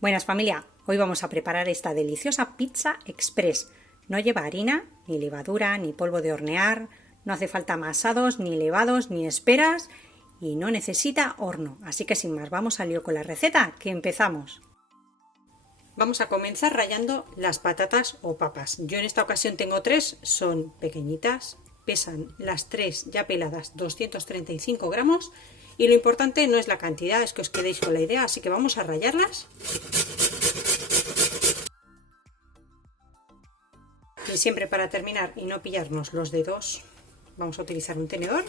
Buenas familia, hoy vamos a preparar esta deliciosa pizza express. No lleva harina, ni levadura, ni polvo de hornear, no hace falta amasados, ni levados, ni esperas y no necesita horno. Así que sin más, vamos al lío con la receta, que empezamos. Vamos a comenzar rallando las patatas o papas. Yo en esta ocasión tengo 3, son pequeñitas, pesan las 3 ya peladas 235 gramos. Y lo importante no es la cantidad, es que os quedéis con la idea, así que vamos a rallarlas. Y siempre para terminar y no pillarnos los dedos, vamos a utilizar un tenedor.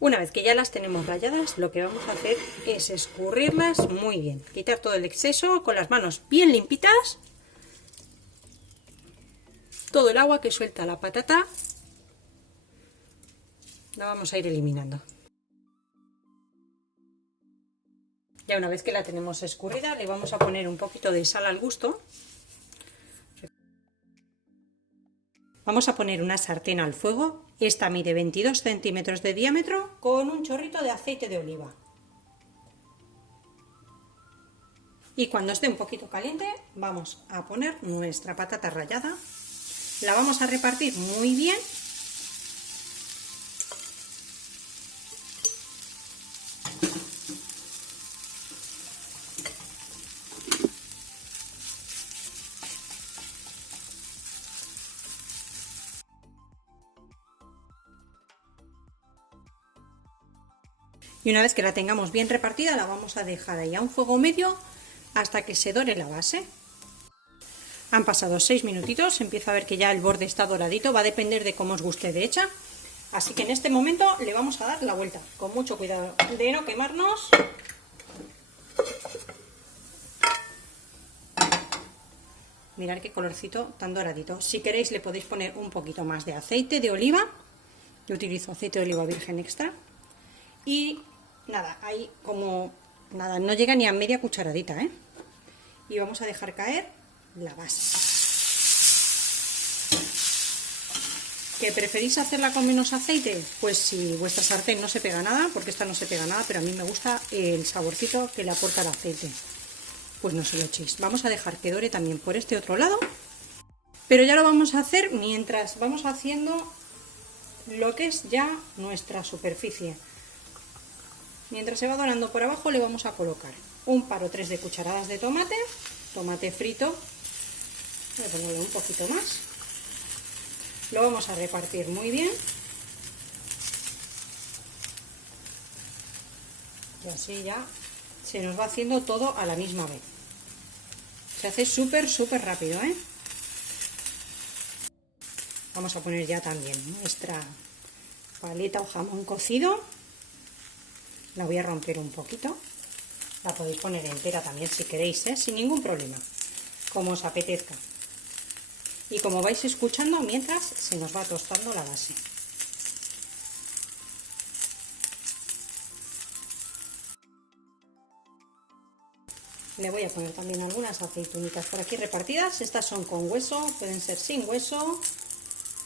Una vez que ya las tenemos ralladas, lo que vamos a hacer es escurrirlas muy bien. Quitar todo el exceso con las manos bien limpitas. Todo el agua que suelta la patata la vamos a ir eliminando. Ya una vez que la tenemos escurrida, le vamos a poner un poquito de sal al gusto. Vamos a poner una sartén al fuego. Esta mide 22 centímetros de diámetro con un chorrito de aceite de oliva. Y cuando esté un poquito caliente, vamos a poner nuestra patata rallada. La vamos a repartir muy bien. Y una vez que la tengamos bien repartida, la vamos a dejar ahí a un fuego medio hasta que se dore la base. Han pasado 6 minutitos, empieza a ver que ya el borde está doradito, va a depender de cómo os guste de hecha. Así que en este momento le vamos a dar la vuelta, con mucho cuidado de no quemarnos. Mirad qué colorcito tan doradito. Si queréis le podéis poner un poquito más de aceite de oliva. Yo utilizo aceite de oliva virgen extra. Y nada, ahí como nada, no llega ni a media cucharadita, ¿eh? Y vamos a dejar caer la base. ¿Que preferís hacerla con menos aceite? Pues si vuestra sartén no se pega nada, porque esta no se pega nada, pero a mí me gusta el saborcito que le aporta el aceite, pues no se lo echéis. Vamos a dejar que dore también por este otro lado, pero ya lo vamos a hacer mientras vamos haciendo lo que es ya nuestra superficie. Mientras se va dorando por abajo, le vamos a colocar un par o 3 de cucharadas de tomate frito. Voy a ponerle un poquito más. Lo vamos a repartir muy bien. Y así ya se nos va haciendo todo a la misma vez. Se hace súper rápido, ¿eh? Vamos a poner ya también nuestra paleta o jamón cocido. La voy a romper un poquito. La podéis poner entera también si queréis, ¿eh? Sin ningún problema, como os apetezca. Y como vais escuchando mientras se nos va tostando la base. Le voy a poner también algunas aceitunitas por aquí repartidas. Estas son con hueso, pueden ser sin hueso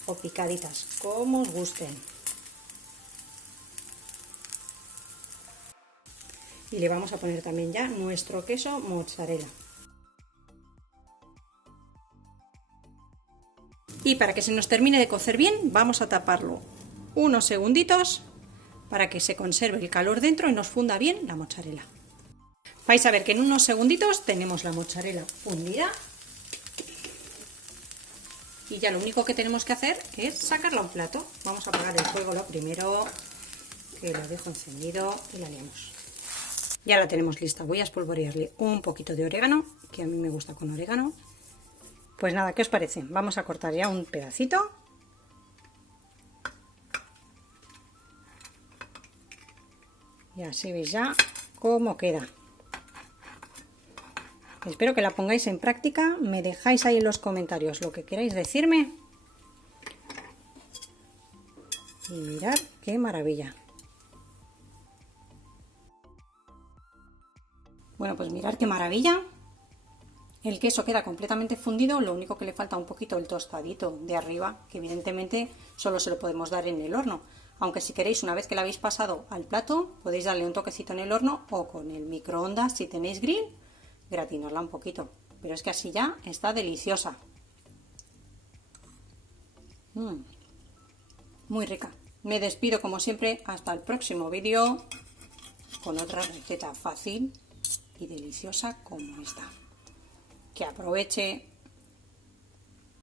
o picaditas, como os gusten. Y le vamos a poner también ya nuestro queso mozzarella. Y para que se nos termine de cocer bien, vamos a taparlo unos segunditos para que se conserve el calor dentro y nos funda bien la mozzarella. Vais a ver que en unos segunditos tenemos la mozzarella fundida. Y ya lo único que tenemos que hacer es sacarla a un plato. Vamos a apagar el fuego lo primero, que lo dejo encendido y la liamos. Ya la tenemos lista. Voy a espolvorearle un poquito de orégano, que a mí me gusta con orégano. Pues nada, ¿qué os parece? Vamos a cortar ya un pedacito. Y así veis ya cómo queda. Espero que la pongáis en práctica. Me dejáis ahí en los comentarios lo que queráis decirme. Y mirad qué maravilla. Bueno, pues mirad qué maravilla. El queso queda completamente fundido, lo único que le falta un poquito el tostadito de arriba, que evidentemente solo se lo podemos dar en el horno. Aunque si queréis, una vez que la habéis pasado al plato, podéis darle un toquecito en el horno o con el microondas, si tenéis grill, gratinarla un poquito. Pero es que así ya está deliciosa. Muy rica. Me despido como siempre, hasta el próximo vídeo con otra receta fácil y deliciosa como esta. Que aproveche.